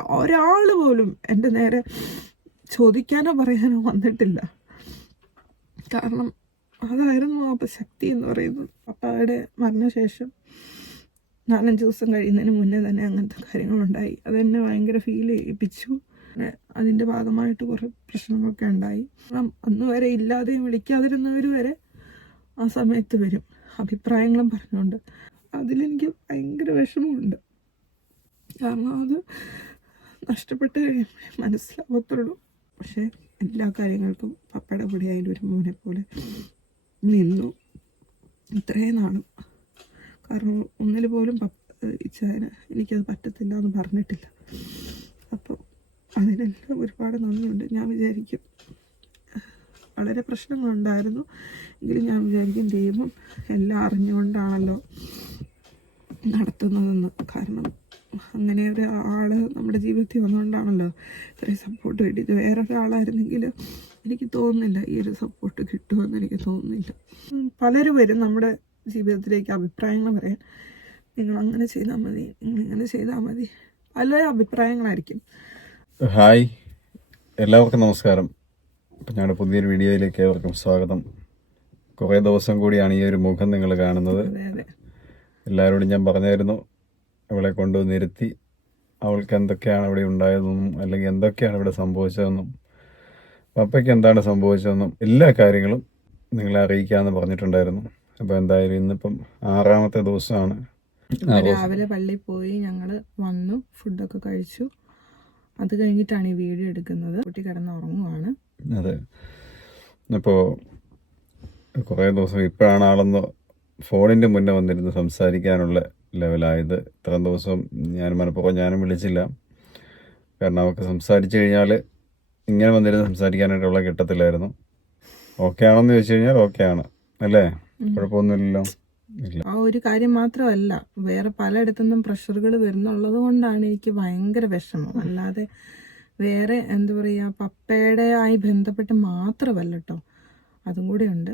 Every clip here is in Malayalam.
ഒരാൾ പോലും എന്റെ നേരെ ചോദിക്കാനോ പറയാനോ വന്നിട്ടില്ല. കാരണം അതായിരുന്നു ആ ശക്തി എന്ന് പറയുന്നത്. പപ്പയുടെ മരണശേഷം നാലഞ്ച് ദിവസം കഴിയുന്നതിന് മുന്നേ തന്നെ അങ്ങനത്തെ കാര്യങ്ങളുണ്ടായി. അതെന്നെ ഭയങ്കര ഫീൽ ചെയ്യിപ്പിച്ചു. അതിന്റെ ഭാഗമായിട്ട് കുറേ പ്രശ്നങ്ങളൊക്കെ ഉണ്ടായി. കാരണം അന്ന് വരെ ഇല്ലാതെയും വിളിക്കാതിരുന്നവർ വരെ ആ സമയത്ത് വരും. അഭിപ്രായങ്ങളും പറഞ്ഞുകൊണ്ട്. അതിലെനിക്ക് ഭയങ്കര വിഷമമുണ്ട്. കാരണം അത് നഷ്ടപ്പെട്ട് കഴിയുമ്പോൾ മനസ്സിലാവത്തുള്ളൂ. പക്ഷേ എല്ലാ കാര്യങ്ങൾക്കും പപ്പയുടെ കൂടെയായാലും ഒരു മോനെ പോലെ നിന്നു. ഇത്രയും നാളും. കാരണം ഒന്നിൽ പോലും പപ്പ ഇച്ചാന് എനിക്കത് പറ്റത്തില്ല എന്ന് പറഞ്ഞിട്ടില്ല. അപ്പോൾ അതിനെല്ലാം ഒരുപാട് നന്ദിയുണ്ട്. ഞാൻ വിചാരിക്കും വളരെ പ്രശ്നങ്ങളുണ്ടായിരുന്നു. എങ്കിലും ഞാൻ വിചാരിക്കും ദൈവം എല്ലാം അറിഞ്ഞുകൊണ്ടാണല്ലോ നടത്തുന്നതെന്ന്. കാരണം അങ്ങനെ ഒരു ആൾ നമ്മുടെ ജീവിതത്തിൽ വന്നുകൊണ്ടാണല്ലോ ഇത്രയും സപ്പോർട്ട് കിട്ടിയത്. വേറൊരാളായിരുന്നെങ്കിൽ എനിക്ക് തോന്നുന്നില്ല ഈ ഒരു സപ്പോർട്ട് കിട്ടുമെന്ന് എനിക്ക് തോന്നുന്നില്ല. പലരും വരും നമ്മുടെ ജീവിതത്തിലേക്ക് അഭിപ്രായങ്ങൾ പറയാൻ. നിങ്ങൾ അങ്ങനെ ചെയ്താൽ മതി നിങ്ങൾ ഇങ്ങനെ ചെയ്താൽ മതി. പല അഭിപ്രായങ്ങളായിരിക്കും. ഹായ് എല്ലാവർക്കും നമസ്കാരം. അപ്പം ഞങ്ങളുടെ പുതിയൊരു വീഡിയോയിലേക്ക് ഏവർക്കും സ്വാഗതം. കുറേ ദിവസം കൂടിയാണ് ഈ ഒരു മുഖം നിങ്ങൾ കാണുന്നത്. എല്ലാവരോടും ഞാൻ പറഞ്ഞായിരുന്നു അവളെ കൊണ്ടു കൊണ്ടുവന്നിരുത്തി അവൾക്ക് എന്തൊക്കെയാണ് അവിടെ ഉണ്ടായതെന്നും അല്ലെങ്കിൽ എന്തൊക്കെയാണ് ഇവിടെ സംഭവിച്ചതെന്നും പപ്പയ്ക്ക് എന്താണ് സംഭവിച്ചതെന്നും എല്ലാ കാര്യങ്ങളും നിങ്ങളെ അറിയിക്കാമെന്ന് പറഞ്ഞിട്ടുണ്ടായിരുന്നു. അപ്പോൾ എന്തായാലും ഇന്നിപ്പം ആറാമത്തെ ദിവസമാണ്. രാവിലെ പള്ളിയിൽ പോയി ഞങ്ങൾ വന്നു ഫുഡൊക്കെ കഴിച്ചു. അത് കഴിഞ്ഞിട്ടാണ് ഈ വീഡിയോ എടുക്കുന്നത്. കുട്ടി കിടന്ന് ഉറങ്ങുവാണ്. അതെ. അപ്പോൾ കുറേ ദിവസം ഇപ്പോഴാണ് ആളൊന്ന് ഫോണിന്റെ മുന്നേ വന്നിരുന്ന് സംസാരിക്കാനുള്ള ലെവലായത്. ഇത്രയും ദിവസം ഞാൻ മനഃപൂർവം ഞാനും വിളിച്ചില്ല. കാരണം അവർക്ക് സംസാരിച്ചു കഴിഞ്ഞാൽ ഇങ്ങനെ വന്നിരുന്ന് സംസാരിക്കാനായിട്ടുള്ള കിട്ടത്തില്ലായിരുന്നു ഓക്കെ ആണെന്ന് ചോദിച്ചു കഴിഞ്ഞാൽ ഓക്കെ ആണ്. അല്ലേ? കുഴപ്പമൊന്നുമില്ലല്ലോ. ആ ഒരു കാര്യം മാത്രമല്ല വേറെ പലയിടത്തുനിന്നും പ്രഷറുകൾ വരുന്നുള്ളത് കൊണ്ടാണ് എനിക്ക് ഭയങ്കര വിഷമം. അല്ലാതെ വേറെ എന്താ പറയുക പപ്പയുടെ ആയി ബന്ധപ്പെട്ട് മാത്രമല്ല കേട്ടോ അതും കൂടെ ഉണ്ട്.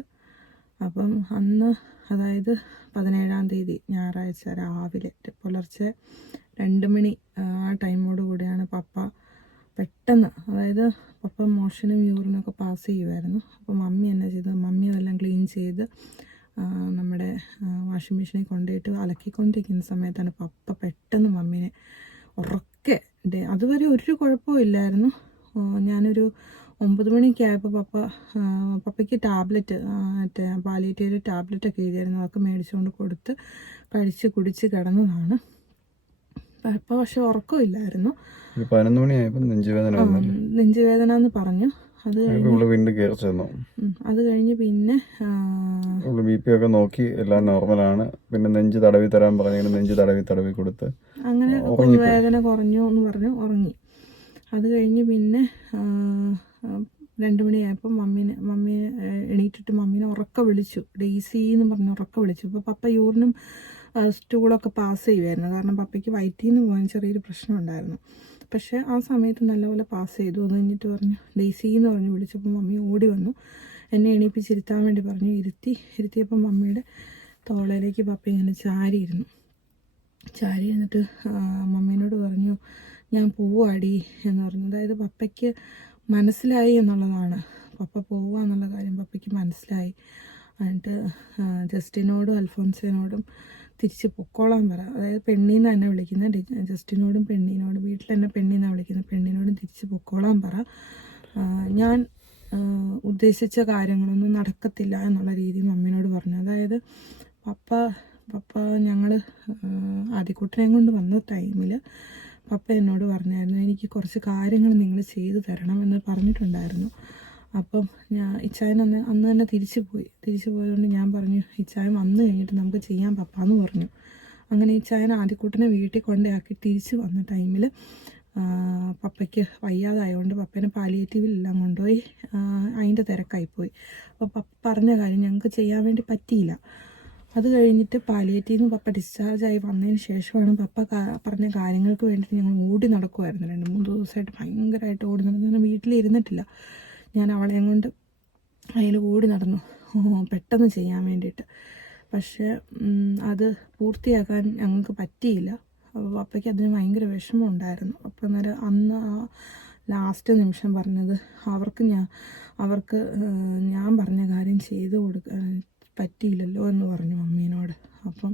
അപ്പം അന്ന് അതായത് പതിനേഴാം തീയതി ഞായറാഴ്ച രാവിലെ പുലർച്ചെ രണ്ട് മണി ആ ടൈമോട് കൂടിയാണ് പപ്പ പെട്ടെന്ന് അതായത് പപ്പ മോഷനും യൂറിനൊക്കെ പാസ് ചെയ്യുമായിരുന്നു അപ്പോൾ മമ്മി എന്നാ ചെയ്തത് മമ്മി അതെല്ലാം ക്ലീൻ ചെയ്ത് നമ്മുടെ വാഷിംഗ് മെഷീനിൽ കൊണ്ടുപോയിട്ട് അലക്കിക്കൊണ്ടിരിക്കുന്ന സമയത്താണ് പപ്പ പെട്ടെന്ന് മമ്മീനെ ഉറക്കെ അതുവരെ ഒരു കുഴപ്പവും ഇല്ലായിരുന്നു. ഞാനൊരു ഒമ്പത് മണിയൊക്കെ ആയപ്പോൾ പപ്പ പപ്പയ്ക്ക് ടാബ്ലറ്റ് മറ്റേ പാലിയേറ്റീവ് ടാബ്ലറ്റൊക്കെ എഴുതിയായിരുന്നു. അതൊക്കെ മേടിച്ചുകൊണ്ട് കൊടുത്ത് കഴിച്ച് കുടിച്ച് കിടന്നതാണ്. പപ്പ പക്ഷെ ഉറക്കമില്ലായിരുന്നു പതിനൊന്ന് മണിയായപ്പോൾ നെഞ്ചുവേദന നെഞ്ചുവേദന എന്ന് പറഞ്ഞു. അത് കഴിഞ്ഞു വീണ്ടും അത് കഴിഞ്ഞ് പിന്നെ ബി പി ഒക്കെ നോക്കി എല്ലാം നോർമലാണ് പിന്നെ നെഞ്ച് തടവി തരാൻ പറഞ്ഞു നെഞ്ച് തടവി തടവി കൊടുത്ത് അങ്ങനെ. വേദന കുറഞ്ഞു എന്ന് പറഞ്ഞു ഉറങ്ങി. അത് കഴിഞ്ഞ് പിന്നെ രണ്ട് മണിയായപ്പോൾ മമ്മീനെ മമ്മീനെ എണീറ്റിട്ട് മമ്മീനെ ഉറക്ക വിളിച്ചു. ഡെയ്സി എന്ന് പറഞ്ഞ് ഉറക്ക വിളിച്ചു. അപ്പോൾ പപ്പ യൂറിനും സ്റ്റൂളൊക്കെ പാസ് ചെയ്യുമായിരുന്നു കാരണം പപ്പയ്ക്ക് വയറ്റിൽ നിന്ന് പോകാൻ ചെറിയൊരു പ്രശ്നം ഉണ്ടായിരുന്നു. പക്ഷേ ആ സമയത്ത് നല്ലപോലെ പാസ് ചെയ്തു. അത് കഴിഞ്ഞിട്ട് പറഞ്ഞു ഡെയ്സി എന്ന് പറഞ്ഞ് വിളിച്ചപ്പോൾ മമ്മി ഓടി വന്നു. എന്നെ എണീപ്പിച്ചിരുത്താൻ വേണ്ടി പറഞ്ഞു ഇരുത്തി ഇരുത്തിയപ്പോൾ മമ്മിയുടെ തോളയിലേക്ക് പപ്പ ഇങ്ങനെ ചാരിയിരുന്നു. ചാരി എന്നിട്ട് മമ്മീനോട് പറഞ്ഞു ഞാൻ പോവാടി എന്ന് പറഞ്ഞു. അതായത് പപ്പയ്ക്ക് മനസ്സിലായി എന്നുള്ളതാണ്. പപ്പ പോവുക എന്നുള്ള കാര്യം പപ്പയ്ക്ക് മനസ്സിലായി. എന്നിട്ട് ജസ്റ്റിനോടും അൽഫോൻസിനോടും തിരിച്ച് പൊക്കോളാൻ പറ. അതായത് പെണ്ണീന്ന് തന്നെ വിളിക്കുന്നത് ജസ്റ്റിനോടും പെണ്ണീനോടും വീട്ടിൽ തന്നെ പെണ്ണീന്നാണ് വിളിക്കുന്നത് പെണ്ണിനോടും തിരിച്ച് പൊക്കോളാൻ പറ. ഞാൻ ഉദ്ദേശിച്ച കാര്യങ്ങളൊന്നും നടക്കത്തില്ല എന്നുള്ള രീതി മമ്മീനോട് പറഞ്ഞു. അതായത് പപ്പ പപ്പ ഞങ്ങൾ ആദ്യക്കൂട്ടനെയും കൊണ്ട് വന്ന ടൈമിൽ പപ്പ എന്നോട് പറഞ്ഞായിരുന്നു എനിക്ക് കുറച്ച് കാര്യങ്ങൾ നിങ്ങൾ ചെയ്തു തരണം എന്ന് പറഞ്ഞിട്ടുണ്ടായിരുന്നു. അപ്പം ഞാൻ ഇച്ചായൻ അന്ന് അന്ന് തന്നെ തിരിച്ചു പോയി. തിരിച്ചു പോയതുകൊണ്ട് ഞാൻ പറഞ്ഞു ഇച്ചായൻ വന്നു കഴിഞ്ഞിട്ട് നമുക്ക് ചെയ്യാൻ പപ്പാന്ന് പറഞ്ഞു. അങ്ങനെ ഇച്ചായൻ ആദ്യക്കൂട്ടനെ വീട്ടിൽ കൊണ്ടാക്കി തിരിച്ചു വന്ന ടൈമിൽ പപ്പയ്ക്ക് വയ്യാതായതുകൊണ്ട് പപ്പേനെ പാലിയേറ്റീവിലെല്ലാം കൊണ്ടുപോയി അതിന്റെ തിരക്കായിപ്പോയി. അപ്പോൾ പപ്പ പറഞ്ഞ കാര്യം ഞങ്ങൾക്ക് ചെയ്യാൻ വേണ്ടി പറ്റിയില്ല. അത് കഴിഞ്ഞിട്ട് പാലിയേറ്റീവ് പപ്പ ഡിസ്ചാർജ് ആയി വന്നതിന് ശേഷമാണ് പപ്പ പറഞ്ഞ കാര്യങ്ങൾക്ക് വേണ്ടിയിട്ട് ഞങ്ങൾ ഓടി നടക്കുമായിരുന്നു രണ്ട് മൂന്ന് ദിവസമായിട്ട് ഭയങ്കരമായിട്ട് ഓടി നടന്നു. വീട്ടിലിരുന്നിട്ടില്ല. ഞാൻ അവളെയും കൊണ്ട് അതിൽ ഓടി നടന്നു. പെട്ടെന്ന് ചെയ്യാൻ വേണ്ടിയിട്ട്. പക്ഷേ അത് പൂർത്തിയാക്കാൻ ഞങ്ങൾക്ക് പറ്റിയില്ല. അപ്പോൾ പപ്പയ്ക്ക് അതിന് ഭയങ്കര വിഷമം ഉണ്ടായിരുന്നു അപ്പോൾ അന്നേരം അന്ന് ആ ലാസ്റ്റ് നിമിഷം പറഞ്ഞത് അവർക്ക് ഞാൻ അവർക്ക് ഞാൻ പറഞ്ഞ കാര്യം ചെയ്തു കൊടുക്കാൻ പറ്റിയില്ലല്ലോ എന്ന് പറഞ്ഞു മമ്മീനോട്. അപ്പം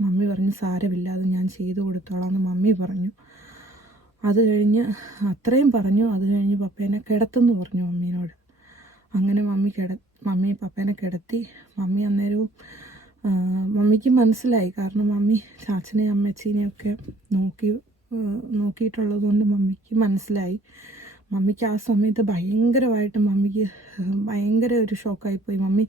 മമ്മി പറഞ്ഞു സാരമില്ല അത് ഞാൻ ചെയ്തു കൊടുത്തോളാം എന്ന് മമ്മി പറഞ്ഞു. അത് കഴിഞ്ഞ് അത്രയും പറഞ്ഞു. അത് കഴിഞ്ഞ് പപ്പേനെ കിടത്തെന്ന് പറഞ്ഞു മമ്മീനോട്. അങ്ങനെ മമ്മി കിട മമ്മി പപ്പേനെ കിടത്തി. മമ്മി അന്നേരവും മമ്മിക്ക് മനസ്സിലായി. കാരണം മമ്മി ചാച്ചനെയും അമ്മച്ചീനെയും ഒക്കെ നോക്കി നോക്കിയിട്ടുള്ളത് കൊണ്ട് മമ്മിക്ക് മനസ്സിലായി. മമ്മിക്ക് ആ സമയത്ത് ഭയങ്കരമായിട്ട് മമ്മിക്ക് ഭയങ്കര ഒരു ഷോക്കായിപ്പോയി. മമ്മി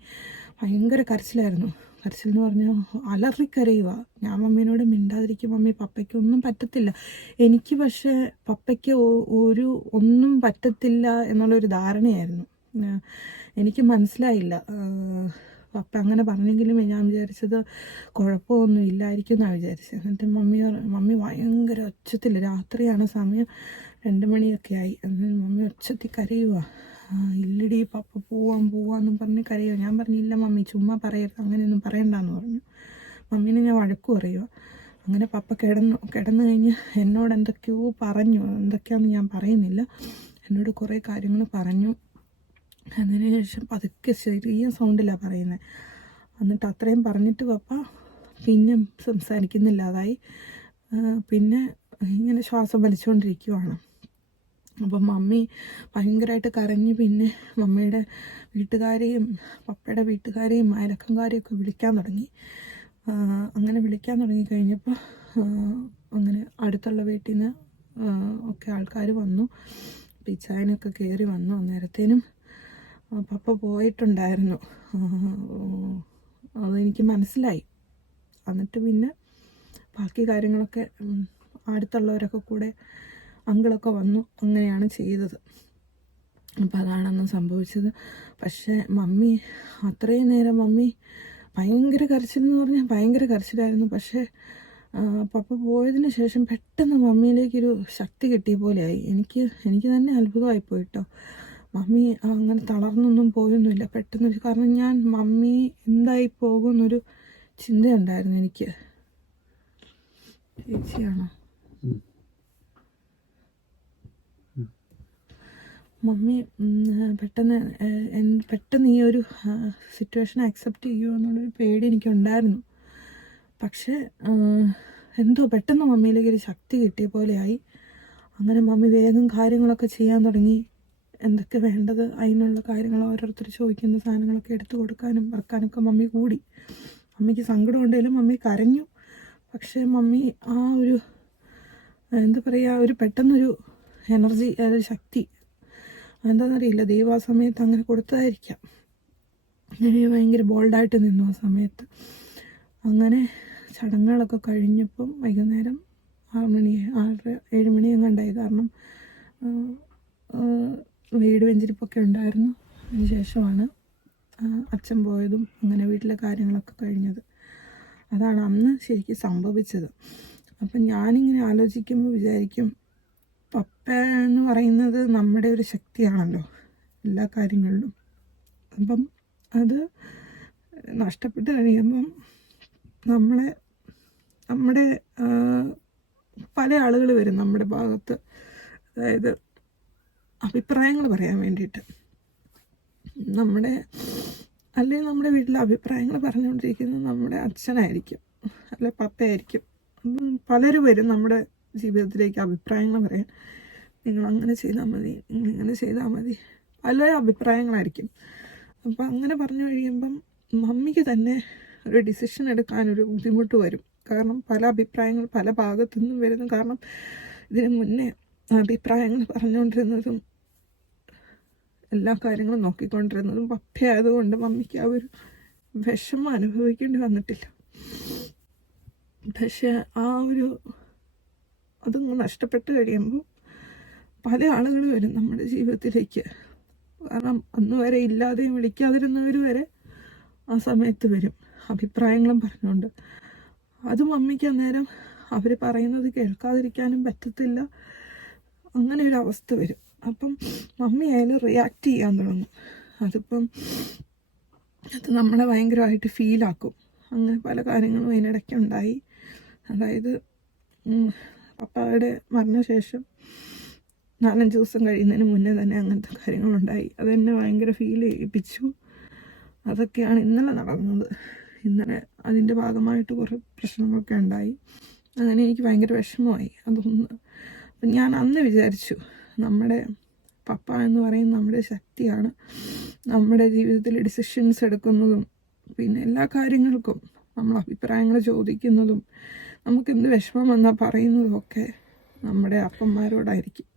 ഭയങ്കര കരച്ചിലായിരുന്നു. കരച്ചിൽ എന്ന് പറഞ്ഞാൽ അലറിക്കരയുക ഞാൻ മമ്മീനോട് മിണ്ടാതിരിക്കും മമ്മി പപ്പയ്ക്കൊന്നും പറ്റത്തില്ല. എനിക്ക് പക്ഷേ പപ്പയ്ക്ക് ഒരു ഒന്നും പറ്റത്തില്ല എന്നുള്ളൊരു ധാരണയായിരുന്നു. എനിക്ക് മനസ്സിലായില്ല. പപ്പ അങ്ങനെ പറഞ്ഞെങ്കിലും ഞാൻ വിചാരിച്ചത് കുഴപ്പമൊന്നും ഇല്ലായിരിക്കും എന്നാണ് വിചാരിച്ചത്. എന്നിട്ട് മമ്മി മമ്മി ഭയങ്കര ഒച്ചത്തിൽ രാത്രിയാണ് സമയം രണ്ട് മണിയൊക്കെ ആയി എന്നിട്ട് മമ്മി ഒച്ചത്തിൽ കരയുക ഇല്ലടി പപ്പ പോവാൻ പോവാന്നും പറഞ്ഞ് കരയുക ഞാൻ പറഞ്ഞില്ല മമ്മി ചുമ്മാ പറയരുത് അങ്ങനെയൊന്നും പറയണ്ടെന്ന് പറഞ്ഞു. മമ്മീനെ ഞാൻ വഴക്ക് പറയുക അങ്ങനെ പപ്പ കിടന്നു കിടന്നു കഴിഞ്ഞ് എന്നോട് എന്തൊക്കെയോ പറഞ്ഞു. എന്തൊക്കെയാണെന്ന് ഞാൻ പറയുന്നില്ല. എന്നോട് കുറേ കാര്യങ്ങൾ പറഞ്ഞു. അതിന് ശേഷം പതുക്കെ ചെറിയ സൗണ്ടിലാണ് പറയുന്നത് എന്നിട്ട് അത്രയും പറഞ്ഞിട്ട് പപ്പ പിന്നെ സംസാരിക്കുന്നില്ലാതായി. പിന്നെ ഇങ്ങനെ ശ്വാസം വലിച്ചുകൊണ്ടിരിക്കുവാണ് അപ്പം മമ്മി ഭയങ്കരമായിട്ട് കരഞ്ഞ് പിന്നെ മമ്മിയുടെ വീട്ടുകാരെയും പപ്പയുടെ വീട്ടുകാരെയും അയലക്കംകാരെയും ഒക്കെ വിളിക്കാൻ തുടങ്ങി. അങ്ങനെ വിളിക്കാൻ തുടങ്ങി കഴിഞ്ഞപ്പോൾ അങ്ങനെ അടുത്തുള്ള വീട്ടിൽ നിന്ന് ഒക്കെ ആൾക്കാർ വന്നു. പിച്ചായനൊക്കെ കയറി വന്നു അന്നേരത്തേനും. പപ്പ പോയിട്ടുണ്ടായിരുന്നു. അതെനിക്ക് മനസ്സിലായി. എന്നിട്ട് പിന്നെ ബാക്കി കാര്യങ്ങളൊക്കെ അടുത്തുള്ളവരൊക്കെ കൂടെ അങ്കിളൊക്കെ വന്നു. അങ്ങനെയാണ് ചെയ്തത്. അപ്പം അതാണെന്ന് സംഭവിച്ചത്. പക്ഷേ മമ്മി അത്രയും നേരം മമ്മി ഭയങ്കര കരച്ചിലെന്ന് പറഞ്ഞാൽ ഭയങ്കര കരച്ചിലായിരുന്നു. പക്ഷേ പപ്പ പോയതിന് ശേഷം പെട്ടെന്ന് മമ്മിയിലേക്കൊരു ശക്തി കിട്ടിയ പോലെയായി. എനിക്ക് എനിക്ക് തന്നെ അത്ഭുതമായി പോയിട്ടോ മമ്മി അങ്ങനെ തളർന്നൊന്നും പോയൊന്നുമില്ല. പെട്ടെന്ന് കാരണം ഞാൻ മമ്മി എന്തായി പോകുമെന്നൊരു ചിന്തയുണ്ടായിരുന്നു എനിക്ക്. ചേച്ചിയാണോ? മമ്മി പെട്ടെന്ന് പെട്ടെന്ന് ഈ ഒരു സിറ്റുവേഷൻ അക്സെപ്റ്റ് ചെയ്യുമോ എന്നുള്ളൊരു പേടി എനിക്കുണ്ടായിരുന്നു. പക്ഷേ എന്തോ പെട്ടെന്ന് മമ്മിയിലേക്ക് ഒരു ശക്തി കിട്ടിയ പോലെയായി. അങ്ങനെ മമ്മി വേഗം കാര്യങ്ങളൊക്കെ ചെയ്യാൻ തുടങ്ങി. എന്തൊക്കെ വേണ്ടത് അതിനുള്ള കാര്യങ്ങൾ ഓരോരുത്തർ ചോദിക്കുന്ന സാധനങ്ങളൊക്കെ എടുത്തു കൊടുക്കാനും ഇറക്കാനൊക്കെ മമ്മി കൂടി. മമ്മിക്ക് സങ്കടം ഉണ്ടെങ്കിലും മമ്മി കരഞ്ഞു. പക്ഷേ മമ്മി ആ ഒരു എന്താ പറയുക ഒരു പെട്ടെന്നൊരു എനർജി അതായത് ശക്തി എന്താണെന്നറിയില്ല ദൈവം ആ സമയത്ത് അങ്ങനെ കൊടുത്തതായിരിക്കാം. ഞാൻ ഭയങ്കര ബോൾഡായിട്ട് നിന്നു ആ സമയത്ത്. അങ്ങനെ ചടങ്ങുകളൊക്കെ കഴിഞ്ഞപ്പം വൈകുന്നേരം ആറ് മണി ആറ് ഏഴ് മണി കാരണം വീട് വെഞ്ചിരിപ്പൊക്കെ ഉണ്ടായിരുന്നു. അതിന് ശേഷമാണ് അച്ഛൻ പോയതും അങ്ങനെ വീട്ടിലെ കാര്യങ്ങളൊക്കെ കഴിഞ്ഞത്. അതാണ് അന്ന് ശരിക്കും സംഭവിച്ചത്. അപ്പം ഞാനിങ്ങനെ ആലോചിക്കുമ്പോൾ വിചാരിക്കും പപ്പ എന്ന് പറയുന്നത് നമ്മുടെ ഒരു ശക്തിയാണല്ലോ എല്ലാ കാര്യങ്ങളിലും. അപ്പം അത് നഷ്ടപ്പെട്ട് കഴിയുമ്പം നമ്മളെ നമ്മുടെ പല ആളുകൾ വരും നമ്മുടെ ഭാഗത്ത്. അതായത് അഭിപ്രായങ്ങൾ പറയാൻ വേണ്ടിയിട്ട്. നമ്മുടെ അല്ലെങ്കിൽ നമ്മുടെ വീട്ടിലെ അഭിപ്രായങ്ങൾ പറഞ്ഞുകൊണ്ടിരിക്കുന്നത് നമ്മുടെ അച്ഛനായിരിക്കും അല്ലെ പപ്പയായിരിക്കും. പലരും വരും നമ്മുടെ ജീവിതത്തിലേക്ക് അഭിപ്രായങ്ങൾ പറയാൻ. നിങ്ങൾ അങ്ങനെ ചെയ്താൽ മതി നിങ്ങൾ ഇങ്ങനെ ചെയ്താൽ മതി. പല അഭിപ്രായങ്ങളായിരിക്കും. അപ്പം അങ്ങനെ പറഞ്ഞു കഴിയുമ്പം മമ്മിക്ക് തന്നെ ഒരു ഡിസിഷൻ എടുക്കാനൊരു ബുദ്ധിമുട്ട് വരും. കാരണം പല അഭിപ്രായങ്ങൾ പല ഭാഗത്തു നിന്നും വരുന്നു. കാരണം ഇതിന് മുന്നേ അഭിപ്രായങ്ങൾ പറഞ്ഞുകൊണ്ടിരുന്നതും എല്ലാ കാര്യങ്ങളും നോക്കിക്കൊണ്ടിരുന്നതും പപ്പയായതുകൊണ്ട് മമ്മിക്ക് ആ ഒരു വിഷമം അനുഭവിക്കേണ്ടി വന്നിട്ടില്ല. പക്ഷെ ആ ഒരു അതങ്ങ് നഷ്ടപ്പെട്ട് കഴിയുമ്പോൾ പല ആളുകൾ വരും നമ്മുടെ ജീവിതത്തിലേക്ക്. കാരണം അന്ന് വരെ ഇല്ലാതെയും വിളിക്കാതിരുന്നവർ വരെ ആ സമയത്ത് വരും. അഭിപ്രായങ്ങളും പറഞ്ഞുകൊണ്ട്. അത് മമ്മിക്ക് അന്നേരം അവർ പറയുന്നത് കേൾക്കാതിരിക്കാനും പറ്റത്തില്ല. അങ്ങനെ ഒരു അവസ്ഥ വരും. അപ്പം മമ്മി അതിന് റിയാക്ട് ചെയ്യാൻ തുടങ്ങും. അതിപ്പം അത് നമ്മളെ ഭയങ്കരമായിട്ട് ഫീലാക്കും അങ്ങനെ പല കാര്യങ്ങളും അതിനിടയ്ക്ക് ഉണ്ടായി. അതായത് പപ്പയുടെ മരണശേഷം നാലഞ്ച് ദിവസം കഴിയുന്നതിന് മുന്നേ തന്നെ അങ്ങനത്തെ കാര്യങ്ങളുണ്ടായി. അതെന്നെ ഭയങ്കര ഫീൽ ചെയ്യിപ്പിച്ചു. അതൊക്കെയാണ് ഇന്നലെ നടന്നത്. ഇന്നലെ അതിന്റെ ഭാഗമായിട്ട് കുറേ പ്രശ്നങ്ങളൊക്കെ ഉണ്ടായി. അങ്ങനെ എനിക്ക് ഭയങ്കര വിഷമമായി. അതൊന്ന് ഞാൻ അന്ന് വിചാരിച്ചു നമ്മുടെ പപ്പ എന്ന് പറയുന്നത് നമ്മുടെ ശക്തിയാണ്. നമ്മുടെ ജീവിതത്തിൽ ഡിസിഷൻസ് എടുക്കുന്നതും പിന്നെ എല്ലാ കാര്യങ്ങൾക്കും നമ്മൾ അഭിപ്രായങ്ങൾ ചോദിക്കുന്നതും നമുക്ക് എന്ത് വിഷമം വന്നാൽ പറയുന്നതും ഒക്കെ നമ്മുടെ അപ്പന്മാരോടായിരിക്കും.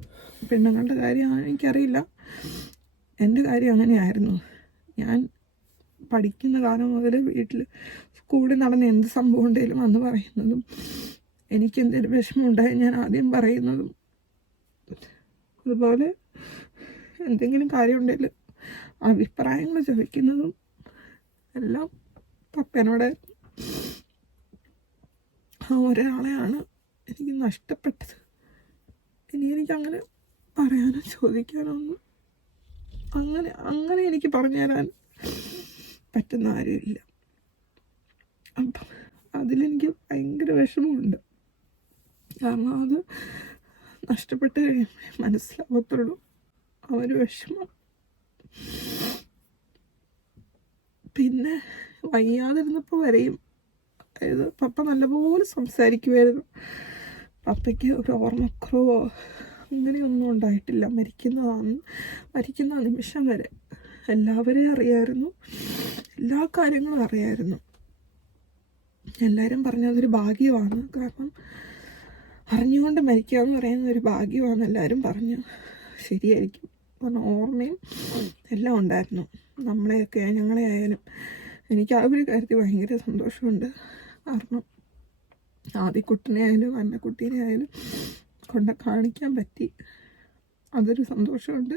പെണ്ണുങ്ങളുടെ കാര്യം എനിക്കറിയില്ല. എന്റെ കാര്യം അങ്ങനെയായിരുന്നു. ഞാൻ പഠിക്കുന്ന കാലം മുതൽ വീട്ടിൽ സ്കൂളിൽ നടന്ന എന്ത് സംഭവം ഉണ്ടെങ്കിലും അന്ന് പറയുന്നതും എനിക്ക് വിഷമം ഉണ്ടായി ഞാൻ ആദ്യം പറയുന്നതും അതുപോലെ എന്തെങ്കിലും കാര്യമുണ്ടെങ്കിൽ അഭിപ്രായങ്ങൾ ചോദിക്കുന്നതും എല്ലാം പപ്പനോട് ആ ഒരാളെയാണ് എനിക്ക് നഷ്ടപ്പെട്ടത്. ഇനി എനിക്കങ്ങനെ പറയാനോ ചോദിക്കാനോ ഒന്നും അങ്ങനെ അങ്ങനെ എനിക്ക് പറഞ്ഞു തരാൻ പറ്റുന്ന ആരുമില്ല. അപ്പം അതിലെനിക്ക് ഭയങ്കര വിഷമമുണ്ട്. കാരണം അത് നഷ്ടപ്പെട്ട് കഴിയുമ്പോൾ മനസ്സിലാവത്തുള്ളൂ ഒരു വിഷമം. പിന്നെ വയ്യാതിരുന്നപ്പോൾ വരെയും അതായത് പപ്പ നല്ലപോലെ സംസാരിക്കുമായിരുന്നു പപ്പയ്ക്ക് ഒരു ഓർമ്മക്കുറവോ അങ്ങനെയൊന്നും ഉണ്ടായിട്ടില്ല. മരിക്കുന്നതാണ് മരിക്കുന്ന നിമിഷം വരെ എല്ലാവരെയും അറിയായിരുന്നു. എല്ലാ കാര്യങ്ങളും അറിയായിരുന്നു. എല്ലാവരും പറഞ്ഞതൊരു ഭാഗ്യമാണ്. കാരണം അറിഞ്ഞുകൊണ്ട് മരിക്കുക എന്ന് പറയുന്ന ഒരു ഭാഗ്യമാണ് എല്ലാവരും പറഞ്ഞു. ശരിയായിരിക്കും. കാരണം ഓർമ്മയും എല്ലാം ഉണ്ടായിരുന്നു. നമ്മളെയൊക്കെ ഞങ്ങളെ ആയാലും എനിക്ക് ആ ഒരു കാര്യത്തിൽ ഭയങ്കര സന്തോഷമുണ്ട്. കാരണം ആദ്യക്കുട്ടിനെ ആയാലും അന്നക്കുട്ടീനെ ആയാലും കൊണ്ട് കാണിക്കാൻ പറ്റി. അതൊരു സന്തോഷമുണ്ട്.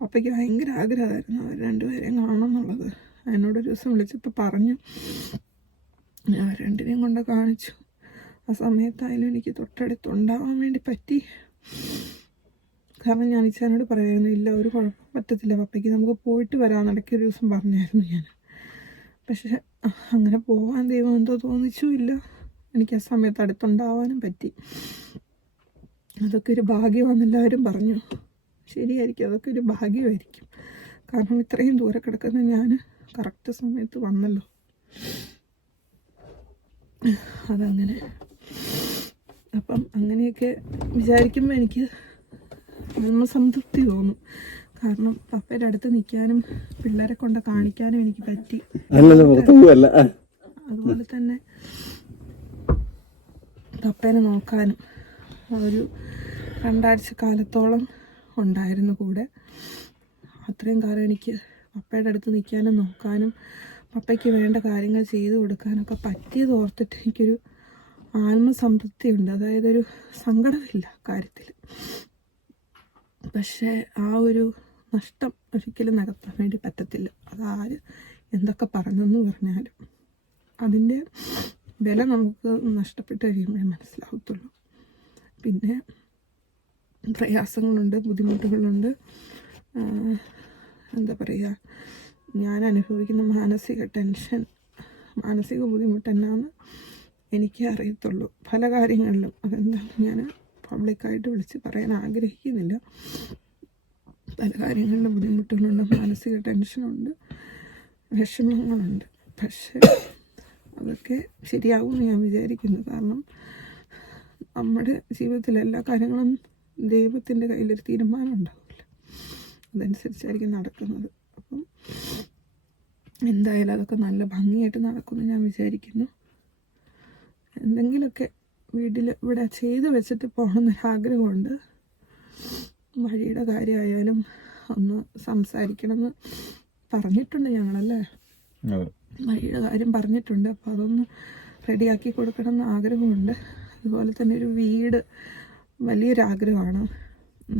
പപ്പയ്ക്ക് ഭയങ്കര ആഗ്രഹമായിരുന്നു അവർ രണ്ടുപേരെയും കാണണം എന്നുള്ളത് എന്നോടൊരു ദിവസം വിളിച്ചപ്പോൾ പറഞ്ഞു ഞാൻ രണ്ടിനെയും കൊണ്ട് കാണിച്ചു. ആ സമയത്തായാലും എനിക്ക് തൊട്ടടുത്തുണ്ടാവാൻ വേണ്ടി പറ്റി. കാരണം ഞാൻ ഇച്ചാനോട് പറയായിരുന്നു ഇല്ല ഒരു കുഴപ്പം പറ്റത്തില്ല പപ്പയ്ക്ക് നമുക്ക് പോയിട്ട് വരാൻ ഇടയ്ക്ക് ഒരു ദിവസം പറഞ്ഞായിരുന്നു ഞാൻ. പക്ഷെ അങ്ങനെ പോകാൻ ദൈവം എന്തോ തോന്നിച്ചു ഇല്ല. എനിക്ക് ആ സമയത്ത് അടുത്തുണ്ടാവാനും പറ്റി. അതൊക്കെ ഒരു ഭാഗ്യമാണെന്ന് എല്ലാവരും പറഞ്ഞു. ശരിയായിരിക്കും അതൊക്കെ ഒരു ഭാഗ്യമായിരിക്കും. കാരണം ഇത്രയും ദൂരെ കിടക്കുന്ന ഞാൻ കറക്റ്റ് സമയത്ത് വന്നല്ലോ. അതങ്ങനെ. അപ്പം അങ്ങനെയൊക്കെ വിചാരിക്കുമ്പോൾ എനിക്ക് ആത്മസംതൃപ്തി തോന്നും. കാരണം പപ്പയുടെ അടുത്ത് നിൽക്കാനും പിള്ളേരെ കൊണ്ട് കാണിക്കാനും എനിക്ക് പറ്റി. അതുപോലെ തന്നെ പപ്പേനെ നോക്കാനും ഒരു രണ്ടാഴ്ച കാലത്തോളം ഉണ്ടായിരുന്നു കൂടെ. അത്രയും കാലം എനിക്ക് പപ്പയുടെ അടുത്ത് നിൽക്കാനും നോക്കാനും പപ്പയ്ക്ക് വേണ്ട കാര്യങ്ങൾ ചെയ്തു കൊടുക്കാനൊക്കെ പറ്റിയത് ഓർത്തിട്ട് എനിക്കൊരു ആത്മസംതൃപ്തി ഉണ്ട് അതായത് ഒരു സങ്കടമില്ല കാര്യത്തിൽ പക്ഷേ ആ ഒരു നഷ്ടം ഒരിക്കലും നികത്താൻ വേണ്ടി പറ്റത്തില്ല. അതാര് എന്തൊക്കെ പറഞ്ഞെന്ന് പറഞ്ഞാലും അതിന്റെ വില നമുക്ക് നഷ്ടപ്പെട്ട് കഴിയുമ്പോഴേ മനസ്സിലാവത്തുള്ളൂ. പിന്നെ പ്രയാസങ്ങളുണ്ട് ബുദ്ധിമുട്ടുകളുണ്ട്. എന്താ പറയുക ഞാൻ അനുഭവിക്കുന്ന മാനസിക ടെൻഷൻ മാനസിക ബുദ്ധിമുട്ട് എന്നാന്ന് എനിക്ക് അറിയത്തുള്ളൂ. പല കാര്യങ്ങളിലും അതെന്താണ് ഞാൻ പബ്ലിക്കായിട്ട് വിളിച്ച് പറയാൻ ആഗ്രഹിക്കുന്നില്ല. പല കാര്യങ്ങളിലും ബുദ്ധിമുട്ടുകളുണ്ട് മാനസിക ടെൻഷനുണ്ട് വിഷമങ്ങളുണ്ട്. പക്ഷേ അതൊക്കെ ശരിയാകുമെന്ന് ഞാൻ വിചാരിക്കുന്നു. കാരണം നമ്മുടെ ജീവിതത്തിലെ എല്ലാ കാര്യങ്ങളും ദൈവത്തിന്റെ കയ്യിലൊരു തീരുമാനം ഉണ്ടാവില്ല. അതനുസരിച്ചായിരിക്കും നടക്കുന്നത്. അപ്പം എന്തായാലും അതൊക്കെ നല്ല ഭംഗിയായിട്ട് നടക്കുമെന്ന് ഞാൻ വിചാരിക്കുന്നു. എന്തെങ്കിലുമൊക്കെ വീട്ടിൽ ഇവിടെ ചെയ്ത് വെച്ചിട്ട് പോകണമെന്നൊരാഗ്രഹമുണ്ട്. വഴിയുടെ കാര്യമായാലും ഒന്ന് സംസാരിക്കണമെന്ന് പറഞ്ഞിട്ടുണ്ട് ഞങ്ങളല്ലേ? വഴിയുടെ കാര്യം പറഞ്ഞിട്ടുണ്ട്. അപ്പോൾ അതൊന്ന് റെഡിയാക്കി കൊടുക്കണം എന്ന് ആഗ്രഹമുണ്ട്. അതുപോലെ തന്നെ ഒരു വീട് വലിയൊരു ആഗ്രഹമാണ്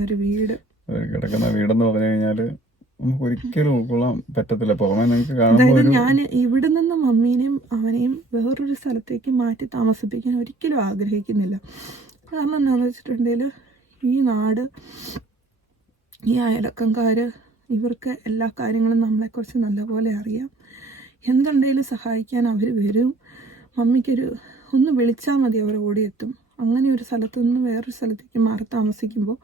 ഒരു വീട് കിടക്കുന്ന വീടെന്ന് പറഞ്ഞു കഴിഞ്ഞാൽ നമുക്ക് ഒരിക്കലും ഉൾക്കൊള്ളാൻ പറ്റത്തില്ല. പുറമെ നിങ്ങൾക്ക് അതായത് ഒരു ഞാൻ ഇവിടെ നിന്ന് മമ്മീനെയും അവനെയും വേറൊരു സ്ഥലത്തേക്ക് മാറ്റി താമസിപ്പിക്കാൻ ഒരിക്കലും ആഗ്രഹിക്കുന്നില്ല. കാരണം എന്താണെന്ന് വെച്ചിട്ടുണ്ടെങ്കിൽ ഈ നാട് ഈ അയലക്കംകാർ ഇവർക്ക് എല്ലാ കാര്യങ്ങളും നമ്മളെക്കുറിച്ച് നല്ലപോലെ അറിയാം. എന്തുണ്ടെങ്കിലും സഹായിക്കാൻ അവർ വരും. മമ്മിക്കൊരു ഒന്ന് വിളിച്ചാൽ മതി അവർ ഓടിയെത്തും അങ്ങനെ ഒരു സ്ഥലത്തു നിന്ന് വേറൊരു സ്ഥലത്തേക്ക് മാറി താമസിക്കുമ്പോൾ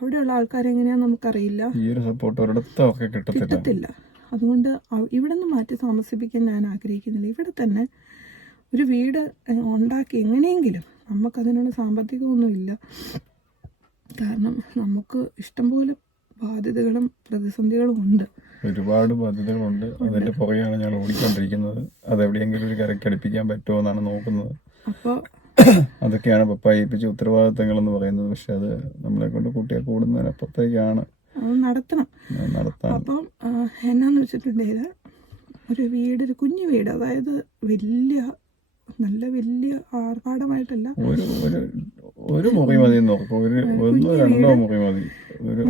അവിടെയുള്ള ആൾക്കാരെ എങ്ങനെയാണെന്ന് നമുക്കറിയില്ല. ഈ ഒരു സപ്പോർട്ട് കിട്ടത്തില്ല. അതുകൊണ്ട് ഇവിടെ നിന്ന് മാറ്റി താമസിപ്പിക്കാൻ ഞാൻ ആഗ്രഹിക്കുന്നില്ല. ഇവിടെ തന്നെ ഒരു വീട് ഉണ്ടാക്കി എങ്ങനെയെങ്കിലും നമുക്കതിനുള്ള സാമ്പത്തികമൊന്നുമില്ല. കാരണം നമുക്ക് ഇഷ്ടംപോലെ ബാധ്യതകളും പ്രതിസന്ധികളും ഉണ്ട്. ഒരുപാട് ബാധ്യതകളുണ്ട്. അതിന്റെ പുറകെയാണ് ഞങ്ങൾ ഓടിക്കൊണ്ടിരിക്കുന്നത്. അത് എവിടെയെങ്കിലും ഒരു കരക്കടിപ്പിക്കാൻ പറ്റുമോ എന്നാണ് നോക്കുന്നത്. അപ്പോൾ അതൊക്കെയാണ് പപ്പ ഏൽപ്പിച്ച ഉത്തരവാദിത്തങ്ങൾ എന്ന് പറയുന്നത്. പക്ഷെ അത് നമ്മളെ കൊണ്ട് കുട്ടിയെ കൂടുന്നതിനപ്പുറത്തേക്കാണ് നടത്തണം. അപ്പം എന്നാന്ന് വെച്ചിട്ടുണ്ടെങ്കിൽ ഒരു വീട് ഒരു കുഞ്ഞു വീട് അതായത് വലിയ നല്ല വലിയ ആർഭാടമായിട്ടല്ല. ഒരു ഒരു മുറി മതി ഒരു ഒന്നോ രണ്ടോ മുറി മതി.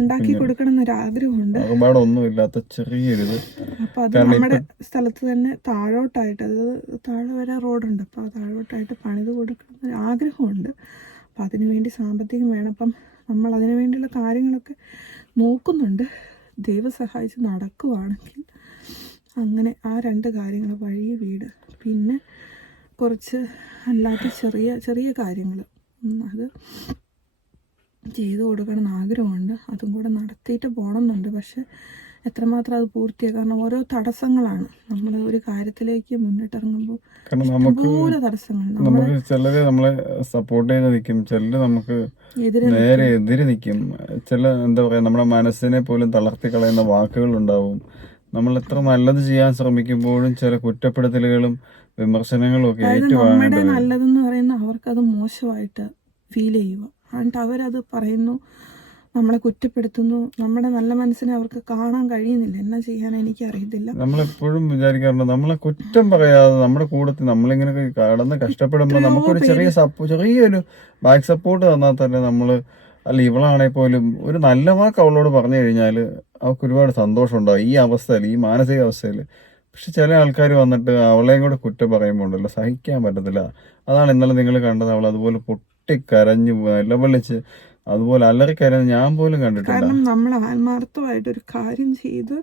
ഉണ്ടാക്കി കൊടുക്കണം എന്നൊരു ആഗ്രഹമുണ്ട്. അറുപാടൊന്നും ഇല്ലാത്ത ചെറിയൊരിത്. അപ്പൊ അത് നമ്മുടെ സ്ഥലത്ത് തന്നെ താഴോട്ടായിട്ട് അത് താഴെ വരെ റോഡുണ്ട്. അപ്പൊ താഴോട്ടായിട്ട് പണിത് കൊടുക്കണം എന്നൊരു ആഗ്രഹമുണ്ട്. അപ്പൊ അതിനു വേണ്ടി സാമ്പത്തികം വേണം. അപ്പം നമ്മൾ അതിനു വേണ്ടിയുള്ള കാര്യങ്ങളൊക്കെ നോക്കുന്നുണ്ട്. ദൈവം സഹായിച്ച് നടക്കുവാണെങ്കിൽ അങ്ങനെ ആ രണ്ട് കാര്യങ്ങൾ വഴി വീട്. പിന്നെ കുറച്ച് അല്ലാത്ത ചെറിയ ചെറിയ കാര്യങ്ങൾ അത് ചെയ്തു കൊടുക്കണം ആഗ്രഹമുണ്ട്. അതും കൂടെ നടത്തിയിട്ട് പോകണമെന്നുണ്ട്. പക്ഷേ എത്രമാത്രം അത് പൂർത്തിയാക്കുക കാരണം ഓരോ തടസ്സങ്ങളാണ്. നമ്മൾ ഒരു കാര്യത്തിലേക്ക് മുന്നിട്ടിറങ്ങുമ്പോൾ ഇഷ്ടംപോലെ തടസ്സങ്ങൾ. നമ്മൾ നമുക്ക് ചിലര് നമ്മളെ സപ്പോർട്ട് ചെയ്ത് നിൽക്കും. ചിലര് നമുക്ക് നേരെ എതിര് നിൽക്കും. ചില എന്താ പറയാ നമ്മുടെ മനസ്സിനെ പോലും തളർത്തി കളയുന്ന വാക്കുകൾ ഉണ്ടാവും. നമ്മൾ എത്ര നല്ലത് ചെയ്യാൻ ശ്രമിക്കുമ്പോഴും ചില കുറ്റപ്പെടുത്തലുകളും വിമർശനങ്ങളും ഒക്കെ അതായത് ഏറ്റുവാങ്ങേണ്ടി നമ്മുടെ വരും നല്ലതെന്ന് പറയുന്ന അവർക്കത് മോശമായിട്ട് ഫീൽ ചെയ്യുക. എന്നിട്ട് അവരത് പറയുന്നു നമ്മളെ കുറ്റപ്പെടുത്തുന്നു. നമ്മുടെ നല്ല മനസ്സിനെ അവർക്ക് കാണാൻ കഴിയുന്നില്ല. എന്നാ ചെയ്യാൻ എനിക്ക് അറിയത്തില്ല നമ്മളെപ്പോഴും വിചാരിക്കാറുണ്ട് നമ്മളെ കുറ്റം പറയാതെ നമ്മുടെ കൂടത്തിൽ നമ്മളിങ്ങനെ കടന്ന് കഷ്ടപ്പെടുമ്പോൾ നമുക്കൊരു ചെറിയ ചെറിയൊരു ബാക്ക് സപ്പോർട്ട് തന്നാൽ തന്നെ നമ്മൾ അല്ല ഇവളാണെങ്കിൽ പോലും ഒരു നല്ല വാക്ക് അവളോട് പറഞ്ഞു കഴിഞ്ഞാൽ അവൾക്ക് ഒരുപാട് സന്തോഷം ഉണ്ടാവും ഈ അവസ്ഥയിൽ ഈ മാനസിക അവസ്ഥയിൽ. പക്ഷെ ചില ആൾക്കാർ വന്നിട്ട് അവളെയും കൂടെ കുറ്റം പറയുമ്പോൾ ഉണ്ടല്ലോ സഹിക്കാൻ പറ്റത്തില്ല. അതാണ് ഇന്നലെ നിങ്ങൾ കണ്ടത് അവൾ അതുപോലെ പൊട്ടിക്കരഞ്ഞു നിലവിളിച്ച് അതുപോലെ അലറിക്കരഞ്ഞ് ഞാൻ പോലും കണ്ടിട്ടില്ല. കാരണം നമ്മൾ ആത്മാർത്ഥമായിട്ട് ഒരു കാര്യം ചെയ്ത്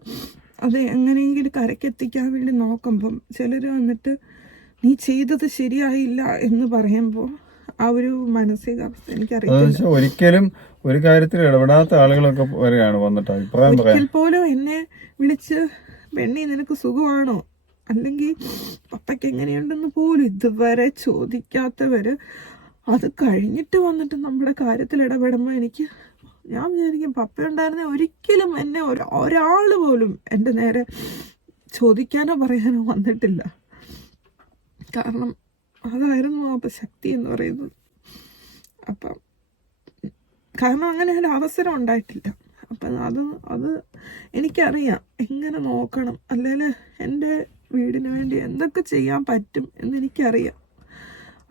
അത് എങ്ങനെയെങ്കിലും കരക്കെത്തിക്കാൻ വേണ്ടി നോക്കുമ്പം ചിലർ വന്നിട്ട് നീ ചെയ്തത് ശരിയായില്ല എന്ന് പറയുമ്പോൾ ആ ഒരു മാനസികാവസ്ഥ എനിക്കറിയാം ഒരിക്കലും ഒരു കാര്യത്തിൽ ഇടപെടാത്ത ആളുകളൊക്കെ വരെയാണ് വന്നിട്ട് അഭിപ്രായം പറയാൻ. പോലും എന്നെ വിളിച്ച് പെണ്ണി നിനക്ക് സുഖമാണോ? അല്ലെങ്കിൽ പപ്പയ്ക്ക് എങ്ങനെയുണ്ടെന്ന് പോലും ഇതുവരെ ചോദിക്കാത്തവര് അത് കഴിഞ്ഞിട്ട് വന്നിട്ട് നമ്മുടെ കാര്യത്തിൽ ഇടപെടുമ്പോൾ എനിക്ക് ഞാൻ വിചാരിക്കും പപ്പ ഉണ്ടായിരുന്ന ഒരിക്കലും എന്നെ ഒരു- ഒരാൾ പോലും എന്റെ നേരെ ചോദിക്കാനോ പറയാനോ വന്നിട്ടില്ല. കാരണം അതായിരുന്നു അപ്പം ശക്തി എന്ന് പറയുന്നത്. അപ്പം കാരണം അങ്ങനെ ഒരു അവസരം ഉണ്ടായിട്ടില്ല. അപ്പം അത് അത് എനിക്കറിയാം. എങ്ങനെ നോക്കണം? അല്ലെങ്കിൽ എന്റെ വീടിന് വേണ്ടി എന്തൊക്കെ ചെയ്യാൻ പറ്റും എന്ന് എനിക്കറിയാം.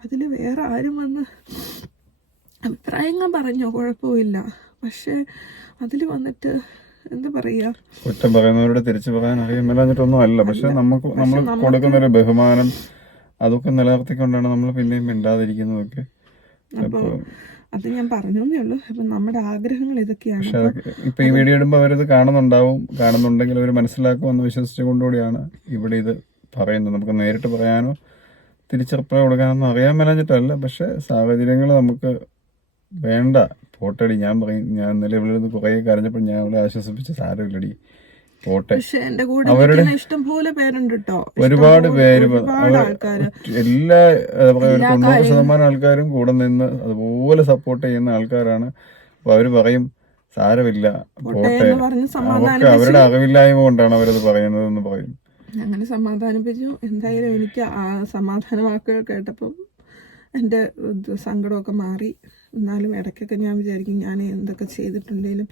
അതിൽ വേറെ ആരും വന്ന് അഭിപ്രായങ്ങൾ പറഞ്ഞോ കുഴപ്പമില്ല. പക്ഷേ അതിൽ വന്നിട്ട് എന്താ പറയാ? കുറ്റം പറയുന്നവരോട് തിരിച്ചു പറയാൻ അറിയുമ്പോഴൊന്നും അല്ല. പക്ഷെ നമുക്ക് നമ്മൾ കൊടുക്കുന്ന ഒരു ബഹുമാനം അതൊക്കെ നിലനിർത്തിക്കൊണ്ടാണ് നമ്മൾ പിന്നെയും മിണ്ടാതിരിക്കുന്നതൊക്കെ. അപ്പോൾ അത് ഞാൻ പറഞ്ഞേ ഉള്ളൂ. അപ്പൊ നമ്മുടെ ആഗ്രഹങ്ങൾ ഇതൊക്കെയാണ്. ഇപ്പൊ ഈ വീഡിയോ ഇടുമ്പോൾ അവരത് കാണുന്നുണ്ടാവും. കാണുന്നുണ്ടെങ്കിൽ അവർ മനസ്സിലാക്കുമെന്ന് വിശ്വസിച്ചുകൊണ്ടുകൂടിയാണ് ഇവിടെ ഇത് പറയുന്നത്. നമുക്ക് നേരിട്ട് പറയാനോ തിരിച്ചറിപ്പോ കൊടുക്കാനൊന്നും അറിയാൻ മേലാഞ്ഞിട്ടല്ല. പക്ഷെ സാഹചര്യങ്ങൾ നമുക്ക് വേണ്ട. പോട്ടടി ഞാൻ പറയും. ഞാൻ ഇന്നലെ ഇവിടെ നിന്ന് കുറേ കരഞ്ഞപ്പോൾ ഞാൻ അവളെ ആശ്വസിപ്പിച്ച സാരമില്ലടി. പോട്ടെ. അവരുടെ- ഒരുപാട് പേര് എല്ലാ തൊണ്ണൂറ് ശതമാനം ആൾക്കാരും കൂടെ നിന്ന് അതുപോലെ സപ്പോർട്ട് ചെയ്യുന്ന ആൾക്കാരാണ്. അപ്പൊ അവർ പറയും സാരമില്ല പോട്ടെ അവർക്ക് അവരുടെ അറിവില്ലായ്മ കൊണ്ടാണ് അവരത് പറയുന്നത് എന്ന് പറയും. അങ്ങനെ സമാധാനിപ്പിച്ചു എന്തായാലും എനിക്ക് ആ സമാധാന വാക്കുകൾ കേട്ടപ്പം എന്റെ സങ്കടമൊക്കെ മാറി. എന്നാലും ഇടയ്ക്കൊക്കെ ഞാൻ വിചാരിക്കും ഞാൻ എന്തൊക്കെ ചെയ്തിട്ടുണ്ടെങ്കിലും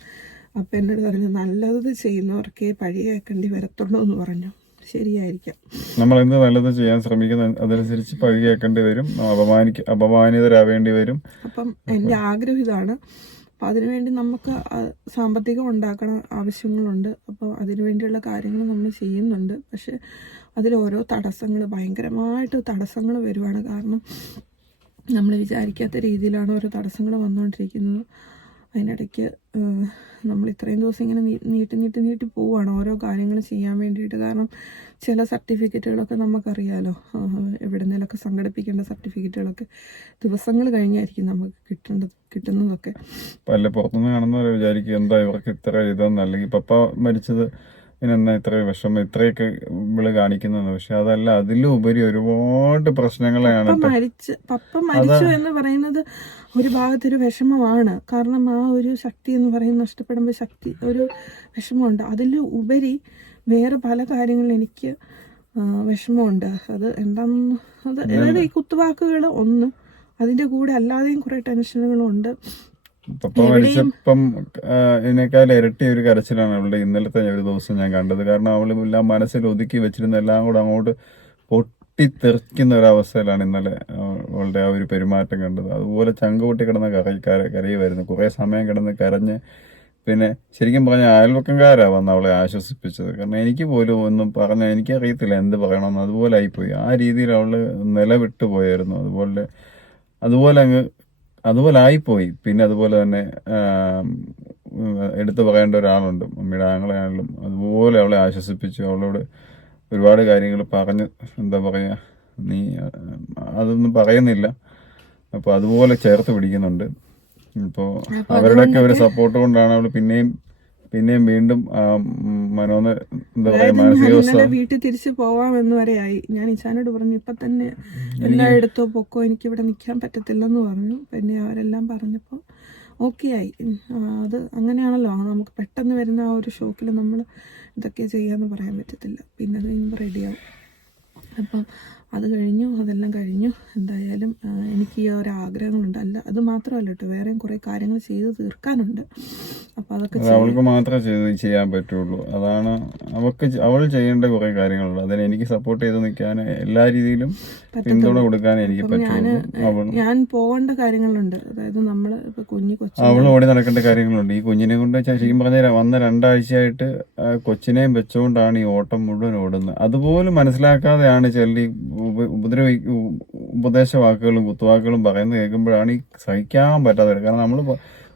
അപ്പം എന്നോട് പറഞ്ഞു നല്ലത് ചെയ്യുന്നവർക്കേ പഴി കേൾക്കേണ്ടി വരത്തുള്ളൂ എന്ന് പറഞ്ഞു. ശരിയായിരിക്കാം. നമ്മൾ എന്ത് നല്ലത് ചെയ്യാൻ ശ്രമിക്കുന്ന അതനുസരിച്ച് പഴി കേൾക്കേണ്ടി വരും. അപമാനിക്ക അപമാനിതരാവേണ്ടി വരും. അപ്പം എന്റെ ആഗ്രഹം ഇതാണ് അപ്പം അതിനുവേണ്ടി നമുക്ക് സാമ്പത്തികം ഉണ്ടാക്കണ ആവശ്യങ്ങളുണ്ട്. അപ്പോൾ അതിനുവേണ്ടിയുള്ള കാര്യങ്ങൾ നമ്മൾ ചെയ്യുന്നുണ്ട്. പക്ഷേ അതിൽ ഓരോ തടസ്സങ്ങൾ ഭയങ്കരമായിട്ട് തടസ്സങ്ങൾ വരുവാണ്. കാരണം നമ്മൾ വിചാരിക്കാത്ത രീതിയിലാണ് ഓരോ തടസ്സങ്ങൾ വന്നുകൊണ്ടിരിക്കുന്നത്. അതിനിടയ്ക്ക് നമ്മൾ ഇത്രയും ദിവസം ഇങ്ങനെ നീട്ടി നീട്ടി നീട്ടി പോവുകയാണ് ഓരോ കാര്യങ്ങൾ ചെയ്യാൻ വേണ്ടിയിട്ട്. കാരണം ചില സർട്ടിഫിക്കറ്റുകളൊക്കെ നമുക്കറിയാലോ. എവിടെ നിന്നൊക്കെ സംഘടിപ്പിക്കേണ്ട സർട്ടിഫിക്കറ്റുകളൊക്കെ ദിവസങ്ങൾ കഴിഞ്ഞായിരിക്കും നമുക്ക് കിട്ടേണ്ടത് കിട്ടുന്നതൊക്കെ. പല പുറത്തുനിന്ന് കാണുന്നവരെ വിചാരിക്കും എന്താ ഇവർക്ക് ഇത്ര ഇതെന്ന് അല്ലെങ്കിൽ പപ്പ മരിച്ചത് ഇതിനെന്നാ ഇത്ര വിഷമം ഇത്രയൊക്കെ ഇവൾ കാണിക്കുന്നത്. പക്ഷെ അതല്ല അതിലും ഉപരി ഒരുപാട് പ്രശ്നങ്ങളെയാണ് പപ്പ പപ്പ മരിച്ചു എന്ന് പറയുന്നത് ഒരു ഭാഗത്തൊരു വിഷമമാണ്. കാരണം ആ ഒരു ശക്തി എന്ന് പറയുന്നത് നഷ്ടപ്പെടുമ്പോൾ ശക്തി ഒരു വിഷമമുണ്ട്. അതിൽ ഉപരി വേറെ പല കാര്യങ്ങളും എനിക്ക് വിഷമമുണ്ട്. അത് എന്താണെന്ന് അത് അതായത് ഈ കുത്തുവാക്കുകൾ ഒന്ന് അതിന്റെ കൂടെ അല്ലാതെയും കുറേ ടെൻഷനുകളും ഉണ്ട്. പപ്പ മരിച്ചപ്പം ഇതിനേക്കാൾ ഇരട്ടി ഒരു കരച്ചിലാണ് അവളുടെ ഇന്നലത്തെ ഒരു ദിവസം ഞാൻ കണ്ടത്. കാരണം അവൾ എല്ലാം മനസ്സിൽ ഒതുക്കി വെച്ചിരുന്ന എല്ലാം കൂടെ അങ്ങോട്ട് പൊട്ടിത്തെറിക്കുന്ന ഒരു അവസ്ഥയിലാണ് ഇന്നലെ അവളുടെ ആ ഒരു പെരുമാറ്റം കണ്ടത്. അതുപോലെ ചങ്ക് പൊട്ടി കിടന്ന് കര കര- കരയുമായിരുന്നു. കുറേ സമയം കിടന്ന് കരഞ്ഞ് പിന്നെ ശരിക്കും പറഞ്ഞ അയൽവക്കംകാരാ വന്ന് അവളെ ആശ്വസിപ്പിച്ചത്. കാരണം എനിക്ക് പോലും ഒന്നും പറഞ്ഞ എനിക്കറിയത്തില്ല എന്ത് പറയണമെന്ന്. അതുപോലെ ആയിപ്പോയി. ആ രീതിയിൽ അവൾ നിലവിട്ടു പോയായിരുന്നു. അതുപോലെ അതുപോലെ അങ്ങ് അതുപോലെ ആയിപ്പോയി. പിന്നെ അതുപോലെ തന്നെ എടുത്തു പറയേണ്ട ഒരാളുണ്ട്. മമ്മിയുടെ ആങ്ങളെയാണെങ്കിലും അതുപോലെ അവളെ ആശ്വസിപ്പിച്ചു അവളോട് ഒരുപാട് കാര്യങ്ങൾ പറഞ്ഞ് എന്താ പറയുക നീ അതൊന്നും പറയുന്നില്ല. അപ്പോൾ അതുപോലെ ചേർത്ത് പിടിക്കുന്നുണ്ട്. ഇപ്പോൾ അവരുടെയൊക്കെ ഒരു സപ്പോർട്ട് കൊണ്ടാണ് അവൾ പിന്നെയും പിന്നെയും വീണ്ടും മനോന്ന് എന്താ മാനസികാവസ്ഥ? വീട്ടിൽ തിരിച്ചു പോവാമെന്ന് വരെ ആയി ഞാൻ ഇച്ചാനോട് പറഞ്ഞു ഇപ്പൊ തന്നെ എല്ലായിടത്തോ പൊക്കോ എനിക്ക് ഇവിടെ നിൽക്കാൻ പറ്റത്തില്ലെന്ന് പറഞ്ഞു. പിന്നെ അവരെല്ലാം പറഞ്ഞപ്പോൾ ഓക്കെ ആയി. അത് അങ്ങനെയാണല്ലോ. നമുക്ക് പെട്ടെന്ന് വരുന്ന ആ ഒരു ഷോക്കിൽ നമ്മൾ ഇതൊക്കെ ചെയ്യാന്ന് പറയാൻ പറ്റത്തില്ല. പിന്നെ അത് കഴിയുമ്പോൾ റെഡിയാവും അപ്പം അത് കഴിഞ്ഞു അതെല്ലാം കഴിഞ്ഞു. എന്തായാലും എനിക്ക് ഈ ഒരു ആഗ്രഹങ്ങളുണ്ട് അല്ല അത് മാത്രമല്ല കേട്ടോ വേറെയും കുറേ കാര്യങ്ങൾ ചെയ്ത് തീർക്കാനുണ്ട്. അപ്പോൾ അതൊക്കെ അത് അവൾക്ക് മാത്രമേ ചെയ്ത് ചെയ്യാൻ പറ്റുള്ളൂ. അതാണ് അവൾക്ക് അവൾ ചെയ്യേണ്ട കുറെ കാര്യങ്ങളുണ്ട്. അതിന് എനിക്ക് സപ്പോർട്ട് ചെയ്ത് നിൽക്കാൻ എല്ലാ രീതിയിലും പിന്തുണ കൊടുക്കാൻ എനിക്ക് പറ്റുള്ളൂ. ഞാൻ പോകേണ്ട കാര്യങ്ങളുണ്ട്. അതായത് നമ്മൾ ഇപ്പൊ കുഞ്ഞു കൊച്ചു അവൾ ഓടി നടക്കേണ്ട കാര്യങ്ങളുണ്ട്. ഈ കുഞ്ഞിനെ കൊണ്ട് ശരിക്കും പറഞ്ഞാൽ വന്ന രണ്ടാഴ്ചയായിട്ട് കൊച്ചിനെയും വെച്ചുകൊണ്ടാണ് ഈ ഓട്ടം മുഴുവൻ ഓടുന്നത്. അതുപോലും മനസ്സിലാക്കാതെയാണ് ചെല്ലി ഉപദ്രവി ഉപദേശ വാക്കുകളും കുത്തുവാക്കുകളും പറയുന്നത് കേൾക്കുമ്പോഴാണ് ഈ സഹിക്കാൻ പറ്റാത്തത്. കാരണം നമ്മൾ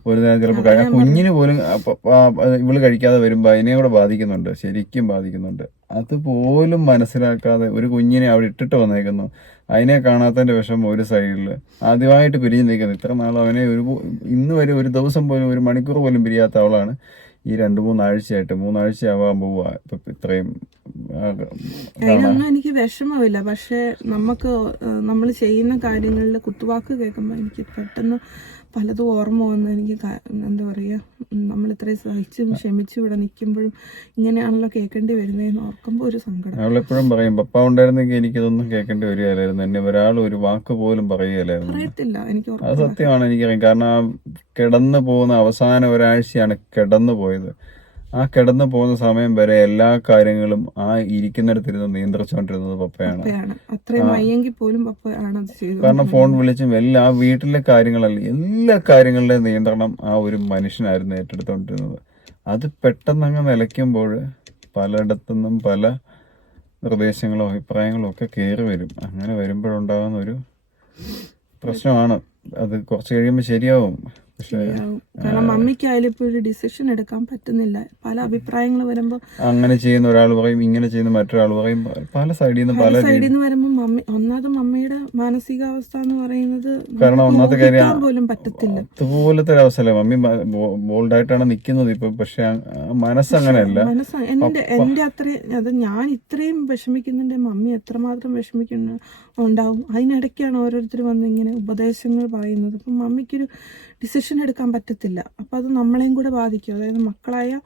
ഒരു നേരം ചിലപ്പോൾ കുഞ്ഞിന് പോലും ഇവൾ കഴിക്കാതെ വരുമ്പോൾ അതിനെ കൂടെ ബാധിക്കുന്നുണ്ട്. ശരിക്കും ബാധിക്കുന്നുണ്ട്. അതുപോലും മനസ്സിലാക്കാതെ ഒരു കുഞ്ഞിനെ അവിടെ ഇട്ടിട്ട് വന്നേക്കുന്നു. അതിനെ കാണാത്തതിന്റെ വിഷമം ഒരു സൈഡിൽ ആദ്യമായിട്ട് പിരിഞ്ഞു നിൽക്കുന്നു. ഇത്ര നാൾ അവനെ ഒരു ഇന്ന് വരെ ഒരു ദിവസം പോലും ഒരു മണിക്കൂർ പോലും പിരിയാത്ത അവളാണ്. ഈ രണ്ട് മൂന്നാഴ്ചയായിട്ട് മൂന്നാഴ്ച ആവാൻ പോവുക ഇപ്പൊ ഇത്രയും അതിനൊന്നും എനിക്ക് വിഷമമില്ല. പക്ഷെ നമുക്ക് നമ്മൾ ചെയ്യുന്ന കാര്യങ്ങളിൽ കുത്തുവാക്ക് കേൾക്കുമ്പോൾ എനിക്ക് പെട്ടെന്ന് പലതും ഓർമ്മ വന്ന് എനിക്ക് എന്താ പറയുക നമ്മൾ ഇത്രയും സഹിച്ചും ക്ഷമിച്ചും ഇവിടെ നിൽക്കുമ്പോഴും ഇങ്ങനെയാണല്ലോ കേൾക്കേണ്ടി വരുന്നതെന്ന് ഓർക്കുമ്പോൾ ഒരു സങ്കടം. അവളെപ്പോഴും പറയും പപ്പ ഉണ്ടായിരുന്നെങ്കിൽ എനിക്കിതൊന്നും കേൾക്കേണ്ടി വരികയില്ലായിരുന്നു. എന്നെ ഒരാൾ ഒരു വാക്ക് പോലും പറയുകയില്ലായിരുന്നു. അറിയത്തില്ല എനിക്ക് അത് സത്യമാണ് എനിക്കറിയാം. കാരണം ആ കിടന്നു പോകുന്ന അവസാന ഒരാഴ്ചയാണ് കിടന്നു പോയത്. ആ കിടന്നു പോകുന്ന സമയം വരെ എല്ലാ കാര്യങ്ങളും ആ ഇരിക്കുന്നിടത്തിരുന്ന് നിയന്ത്രിച്ചുകൊണ്ടിരുന്നത് പപ്പയാണ്. കാരണം ഫോൺ വിളിച്ചും എല്ലാ ആ വീട്ടിലെ കാര്യങ്ങളല്ല എല്ലാ കാര്യങ്ങളുടെയും നിയന്ത്രണം ആ ഒരു മനുഷ്യനായിരുന്നു ഏറ്റെടുത്തോണ്ടിരുന്നത് അത് പെട്ടെന്ന് അങ്ങ് നിലയ്ക്കുമ്പോൾ പലയിടത്തുനിന്നും പല നിർദ്ദേശങ്ങളും അഭിപ്രായങ്ങളും ഒക്കെ കയറി വരും. അങ്ങനെ വരുമ്പോഴുണ്ടാകുന്ന ഒരു പ്രശ്നമാണ്. അത് കുറച്ച് കഴിയുമ്പോൾ ശരിയാവും. ശരിയാവും. കാരണം മമ്മിക്കായാലും ഇപ്പോൾ ഒരു ഡിസിഷൻ എടുക്കാൻ പറ്റുന്നില്ല. പല അഭിപ്രായങ്ങൾ വരുമ്പോൾ അങ്ങനെ ചെയ്യുന്ന ഒരാൾ പറയും ഇങ്ങനെ ചെയ്യുന്ന മറ്റൊരാൾ പറയും പല സൈഡിൽ നിന്ന് പല സൈഡിൽ നിന്ന് വരുമ്പോൾ മമ്മി ഒന്നാമത് മമ്മിയുടെ മാനസികാവസ്ഥ എന്ന് പറയുന്നത് കാരണം ഒന്നാമത്തെ കാര്യം പോലും പറ്റത്തില്ല. അതുപോലത്തെ ഒരു അവസ്ഥയല്ല? മമ്മി ബോൾഡായിട്ടാണ് നിൽക്കുന്നത് ഇപ്പൊ പക്ഷെ മനസ്സങ്ങനെയല്ല. മനസ്സ് എന്റെ എന്റെ അത്രയും അത് ഞാൻ ഇത്രയും വിഷമിക്കുന്നുണ്ട് മമ്മി എത്രമാത്രം വിഷമിക്കുന്നു ഉണ്ടാവും. അതിനിടയ്ക്കാണ് ഓരോരുത്തർ വന്ന് ഇങ്ങനെ ഉപദേശങ്ങൾ പറയുന്നത്. അപ്പം മമ്മിക്കൊരു ഡിസിഷൻ എടുക്കാൻ പറ്റത്തില്ല. അപ്പം അത് നമ്മളെയും കൂടെ ബാധിക്കും. അതായത് മക്കളായ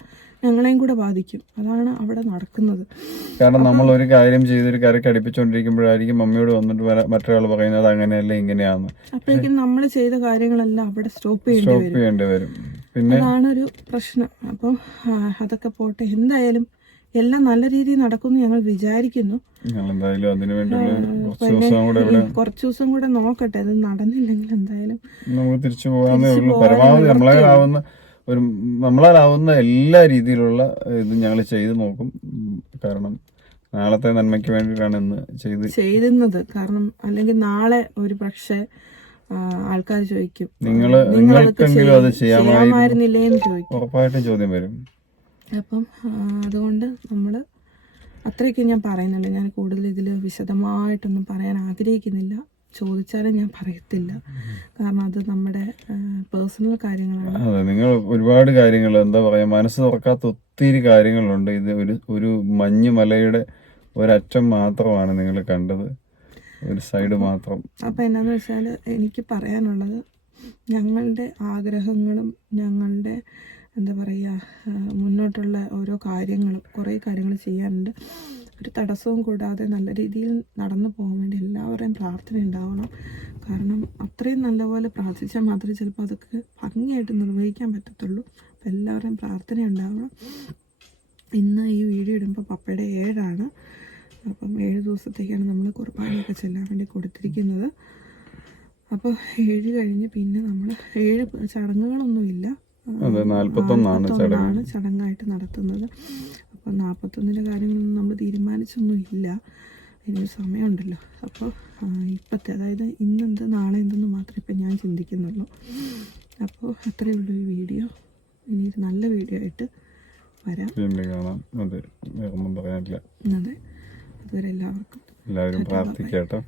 ഞങ്ങളെയും കൂടെ ബാധിക്കും. അതാണ് അവിടെ നടക്കുന്നത്. കാരണം നമ്മൾ ഒരു കാര്യം ചെയ്തൊരു കരക്ക് അടുപ്പിച്ചുകൊണ്ടിരിക്കുമ്പോഴായിരിക്കും മമ്മിയോട് വന്നിട്ട് മറ്റൊരാൾ പറയുന്നത് അങ്ങനെയല്ല ഇങ്ങനെയാന്ന്. അപ്പോഴേക്കും നമ്മൾ ചെയ്ത കാര്യങ്ങളെല്ലാം അവിടെ സ്റ്റോപ്പ് ചെയ്യേണ്ടി വരും. പിന്നെ അതാണൊരു പ്രശ്നം. അപ്പം ആ, അതൊക്കെ പോട്ടെ. എന്തായാലും എല്ലാം നല്ല രീതിയിൽ നടക്കുന്നു ഞങ്ങൾ വിചാരിക്കുന്നു. കുറച്ചു ദിവസം കൂടെ നോക്കട്ടെ. അത് നടന്നില്ലെങ്കിൽ എന്തായാലും നമുക്ക് തിരിച്ചു പോകാന്നേ തിരിച്ചു ഉള്ളൂ. പോകാനേ പരമാവധി നിവൃത്തിയുള്ളൂ. നമ്മളാലാവുന്ന ഒരു നമ്മളാലാവുന്ന എല്ലാ രീതിയിലുള്ള ഇത് ഞങ്ങൾ ചെയ്തു നോക്കും. കാരണം നാളത്തെ നന്മയ്ക്ക് വേണ്ടിയിട്ടാണ് ഇന്ന് ചെയ്ത് ചെയ്യുന്നത് കാരണം അല്ലെങ്കിൽ നാളെ ഒരു പക്ഷേ ആൾക്കാർ ചോദിക്കും. നിങ്ങൾ നിങ്ങൾക്ക് നിങ്ങൾക്കെങ്കിലും അത് ചെയ്യ- ചെയ്യാമായിരുന്നില്ലേ എന്ന് ചോദിക്കും. ഉറപ്പായിട്ടും ചോദ്യം വരും. അപ്പം അതുകൊണ്ട് നമ്മൾ അത്രയൊക്കെ ഞാൻ പറയുന്നുള്ളൂ ഞാൻ കൂടുതൽ ഇതിൽ വിശദമായിട്ടൊന്നും പറയാൻ ആഗ്രഹിക്കുന്നില്ല. ചോദിച്ചാലും ഞാൻ പറയത്തില്ല. കാരണം അത് നമ്മുടെ പേഴ്സണൽ കാര്യങ്ങളാണ്. അതെ നിങ്ങൾ ഒരുപാട് കാര്യങ്ങൾ എന്താ പറയാ മനസ്സ് തുറക്കാത്ത ഒത്തിരി കാര്യങ്ങളുണ്ട്. ഇത് ഒരു ഒരു മഞ്ഞ് മലയുടെ ഒരറ്റം മാത്രമാണ് നിങ്ങൾ കണ്ടത്. ഒരു സൈഡ് മാത്രം. അപ്പം എന്നാന്ന് വെച്ചാൽ എനിക്ക് പറയാനുള്ളത് ഞങ്ങളുടെ ആഗ്രഹങ്ങളും ഞങ്ങളുടെ എന്താ പറയുക മുന്നോട്ടുള്ള ഓരോ കാര്യങ്ങളും കുറേ കാര്യങ്ങൾ ചെയ്യാനുണ്ട്. ഒരു തടസ്സവും കൂടാതെ നല്ല രീതിയിൽ നടന്നു പോകാൻ വേണ്ടി എല്ലാവരുടെയും പ്രാർത്ഥന ഉണ്ടാവണം. കാരണം അത്രയും നല്ലപോലെ പ്രാർത്ഥിച്ചാൽ മാത്രമേ ചിലപ്പോൾ അതൊക്കെ ഭംഗിയായിട്ട് നിർവഹിക്കാൻ പറ്റത്തുള്ളൂ. അപ്പം എല്ലാവരുടെയും പ്രാർത്ഥന ഉണ്ടാവണം. ഇന്ന് ഈ വീഡിയോ ഇടുമ്പോൾ പപ്പയുടെ ഏഴാണ്. അപ്പം ഏഴ് ദിവസത്തേക്കാണ് നമ്മൾ കുർബാനയൊക്കെ ചെല്ലാൻ വേണ്ടി കൊടുത്തിരിക്കുന്നത്. അപ്പോൾ ഏഴ് കഴിഞ്ഞ് പിന്നെ നമ്മൾ ഏഴ് ചടങ്ങുകളൊന്നുമില്ല. നാൽപ്പത്തൊന്നാണ് ചടങ്ങ്. നാൽപ്പത്തൊന്നാണ് ചടങ്ങായിട്ട് നടത്തുന്നത്. അപ്പോൾ നാൽപ്പത്തൊന്നിന്റെ കാര്യങ്ങളൊന്നും നമ്മൾ തീരുമാനിച്ചൊന്നും ഇല്ല. ഇനി സമയമുണ്ടല്ലോ. അപ്പോൾ ഇപ്പോഴത്തെ അതായത് ഇന്നെന്ത് നാളെ എന്തെന്ന് മാത്രമേ ഇപ്പം ഞാൻ ചിന്തിക്കുന്നുള്ളൂ. അപ്പോൾ അത്രയേ ഉള്ളൂ ഈ വീഡിയോ. ഇനി ഒരു നല്ല വീഡിയോ ആയിട്ട് വരാം. കാണാം. അതെ പറയാനില്ല. അതെ. അതുവരെ എല്ലാവർക്കും എല്ലാവരും പ്രാർത്ഥിക്കട്ടോ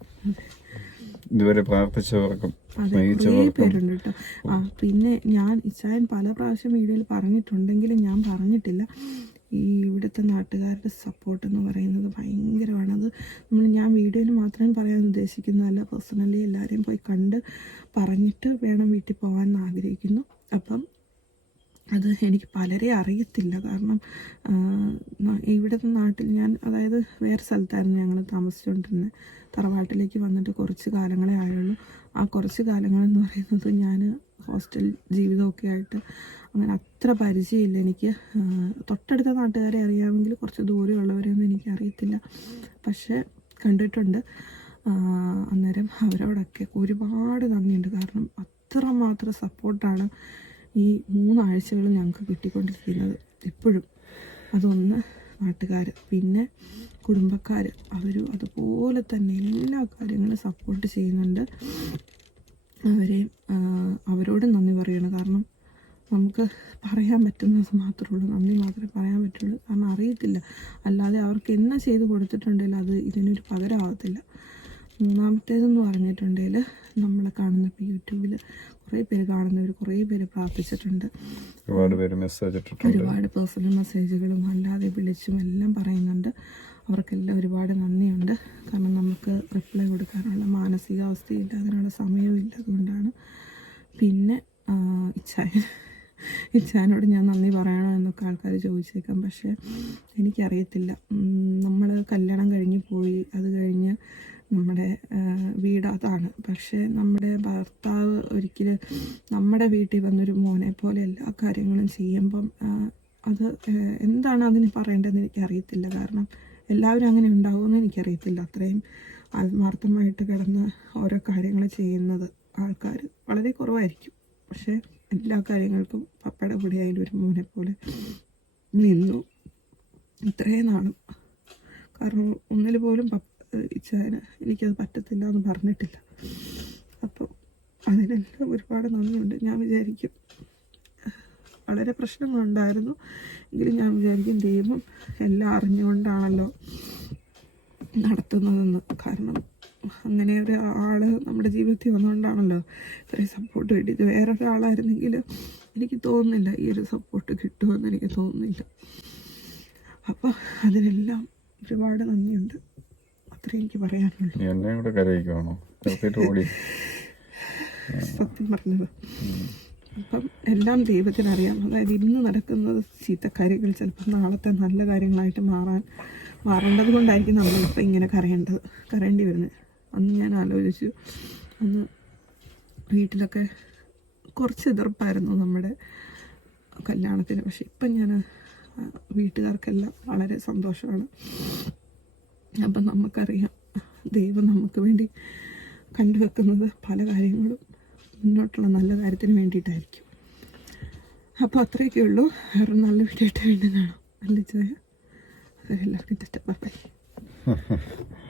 ഇതുവരെ പ്രാർത്ഥിച്ചവർക്കും സ്നേഹിച്ചവർക്കും പേരുണ്ട് കേട്ടോ ആ പിന്നെ ഞാൻ ഇച്ചായൻ പല പ്രാവശ്യം വീഡിയോയിൽ പറഞ്ഞിട്ടുണ്ടെങ്കിലും ഞാൻ പറഞ്ഞിട്ടില്ല. ഈ ഇവിടുത്തെ നാട്ടുകാരുടെ സപ്പോർട്ട് എന്ന് പറയുന്നത് ഭയങ്കരമാണ്. അത് നമ്മൾ ഞാൻ വീഡിയോയിൽ മാത്രമേ പറയാൻ ഉദ്ദേശിക്കുന്നതല്ല പേഴ്സണലി എല്ലാവരെയും പോയി കണ്ട് പറഞ്ഞിട്ട് വേണം വീട്ടിൽ പോകാൻ ആഗ്രഹിക്കുന്നു. അപ്പം അത് എനിക്ക് പലരെ അറിയത്തില്ല. കാരണം ഇവിടുത്തെ നാട്ടിൽ ഞാൻ അതായത് വേറെ സ്ഥലത്തായിരുന്നു ഞങ്ങൾ താമസിച്ചുകൊണ്ടിരുന്നത് തറവാട്ടിലേക്ക് വന്നിട്ട് കുറച്ച് കാലങ്ങളെ ആയുള്ളൂ. ആ കുറച്ച് കാലങ്ങളെന്ന് പറയുന്നത് ഞാൻ ഹോസ്റ്റൽ ജീവിതമൊക്കെ ആയിട്ട് അങ്ങനെ അത്ര പരിചയമില്ല. എനിക്ക് തൊട്ടടുത്ത നാട്ടുകാരെ അറിയാമെങ്കിൽ കുറച്ച് ദൂരെയുള്ളവരെയൊന്നും എനിക്ക് അറിയത്തില്ല. പക്ഷേ കണ്ടിട്ടുണ്ട്. അന്നേരം അവരോടൊക്കെ ഒരുപാട് നന്ദിയുണ്ട്. കാരണം അത്രമാത്രം സപ്പോർട്ടാണ് ഈ മൂന്നാഴ്ചകളും ഞങ്ങൾക്ക് കിട്ടിക്കൊണ്ടിരിക്കുന്നത് എപ്പോഴും. അതൊന്ന് നാട്ടുകാർ പിന്നെ കുടുംബക്കാർ അവരും അതുപോലെ തന്നെ എല്ലാ കാര്യങ്ങളും സപ്പോർട്ട് ചെയ്യുന്നുണ്ട്. അവരെ അവരോട് നന്ദി പറയണം. കാരണം നമുക്ക് പറയാൻ പറ്റുന്നത് മാത്രമേ ഉള്ളൂ. നന്ദി മാത്രമേ പറയാൻ പറ്റുള്ളൂ. കാരണം അറിയത്തില്ല. അല്ലാതെ അവർക്ക് എന്നാ ചെയ്ത് കൊടുത്തിട്ടുണ്ടെങ്കിൽ അത് ഇതിനൊരു പകരമാകത്തില്ല മൂന്നാമത്തേതെന്ന് പറഞ്ഞിട്ടുണ്ടെങ്കിൽ നമ്മളെ കാണുന്ന ഇപ്പോൾ യൂട്യൂബിൽ കുറേ പേര് കാണുന്നവർ കുറേ പേര് പ്രാർത്ഥിച്ചിട്ടുണ്ട്. ഒരുപാട് പേര് മെസ്സേജ് ഒരുപാട് പേഴ്സണൽ മെസ്സേജുകളും അല്ലാതെ വിളിച്ചും എല്ലാം പറയുന്നുണ്ട്. അവർക്കെല്ലാം ഒരുപാട് നന്ദിയുണ്ട്. കാരണം നമുക്ക് റിപ്ലൈ കൊടുക്കാനുള്ള മാനസികാവസ്ഥയില്ല അതിനുള്ള സമയവും ഇല്ല അതുകൊണ്ടാണ്. പിന്നെ ആ, ഇച്ചായൻ. ഇച്ചായനോട് ഞാൻ നന്ദി പറയണോ എന്നൊക്കെ ആൾക്കാർ ചോദിച്ചേക്കാം. പക്ഷേ എനിക്കറിയത്തില്ല. നമ്മൾ കല്യാണം കഴിഞ്ഞ് പോയി. അത് കഴിഞ്ഞ് നമ്മുടെ വീട് അതാണ്. പക്ഷേ നമ്മുടെ ഭർത്താവ് ഒരിക്കലും നമ്മുടെ വീട്ടിൽ വന്നൊരു മോനെ പോലെ എല്ലാ കാര്യങ്ങളും ചെയ്യുമ്പം അത് എന്താണ് അതിന് പറയേണ്ടതെന്ന് എനിക്കറിയത്തില്ല. കാരണം എല്ലാവരും അങ്ങനെ ഉണ്ടാവുമെന്ന് എനിക്കറിയത്തില്ല. അത്രയും ആത്മാർത്ഥമായിട്ട് കിടന്ന് ഓരോ കാര്യങ്ങൾ ചെയ്യുന്നത് ആൾക്കാർ വളരെ കുറവായിരിക്കും. പക്ഷേ എല്ലാ കാര്യങ്ങൾക്കും പപ്പയുടെ കൂടെ ആയാലും ഒരു മോനെ പോലെ നിന്നു. ഇത്രയും നാളും. കാരണം ഒന്നിൽ പോലും പപ്പ ഇച്ചായന് എനിക്കത് പറ്റത്തില്ല എന്ന് പറഞ്ഞിട്ടില്ല. അപ്പോൾ അതിനെല്ലാം ഒരുപാട് നന്ദിയുണ്ട്. ഞാൻ വിചാരിക്കും വളരെ പ്രശ്നങ്ങളുണ്ടായിരുന്നു. എങ്കിലും ഞാൻ വിചാരിക്കും ദൈവം എല്ലാം അറിഞ്ഞുകൊണ്ടാണല്ലോ നടത്തുന്നതെന്ന്. കാരണം അങ്ങനെ ഒരു ആൾ നമ്മുടെ ജീവിതത്തിൽ വന്നുകൊണ്ടാണല്ലോ ഇത്രയും സപ്പോർട്ട് കിട്ടിയത്. വേറൊരാളായിരുന്നെങ്കിൽ എനിക്ക് തോന്നുന്നില്ല ഈ ഒരു സപ്പോർട്ട് കിട്ടുമെന്ന് എനിക്ക് തോന്നുന്നില്ല. അപ്പോൾ അതിനെല്ലാം ഒരുപാട് നന്ദിയുണ്ട്. അത്രേ എനിക്ക് പറയാനുള്ളൂ. നീ എന്നെ കൂടെ കരയിക്കുവാണോ? നിർത്തിയിട്ട് ഓടി. സത്യം പറഞ്ഞത്. അപ്പം എല്ലാം ദൈവത്തിനറിയാം അതായത് ഇന്ന് നടക്കുന്നത് ചീത്ത കാര്യങ്ങൾ ചിലപ്പോൾ നാളത്തെ നല്ല കാര്യങ്ങളായിട്ട് മാറാൻ മാറേണ്ടത് കൊണ്ടായിരിക്കും നമ്മളിപ്പോൾ ഇങ്ങനെ കരയേണ്ടത് കരയേണ്ടി വരുന്നത്. അന്ന് ഞാൻ ആലോചിച്ചു. അന്ന് വീട്ടിലൊക്കെ കുറച്ച് എതിർപ്പായിരുന്നു നമ്മുടെ കല്യാണത്തിന്. പക്ഷെ ഇപ്പം ഞാൻ വീട്ടുകാർക്കെല്ലാം വളരെ സന്തോഷമാണ്. അപ്പം നമുക്കറിയാം. ദൈവം നമുക്ക് വേണ്ടി കണ്ടുവെക്കുന്നത് പല കാര്യങ്ങളും മുന്നോട്ടുള്ള നല്ല കാര്യത്തിന് വേണ്ടിയിട്ടായിരിക്കും. അപ്പോൾ അത്രയൊക്കെ ഉള്ളൂ. വേറെ നല്ല വീഡിയോ ആയിട്ട് വീണ്ടും കാണാം. അല്ലേ എല്ലാവർക്കും തെറ്റ ബൈ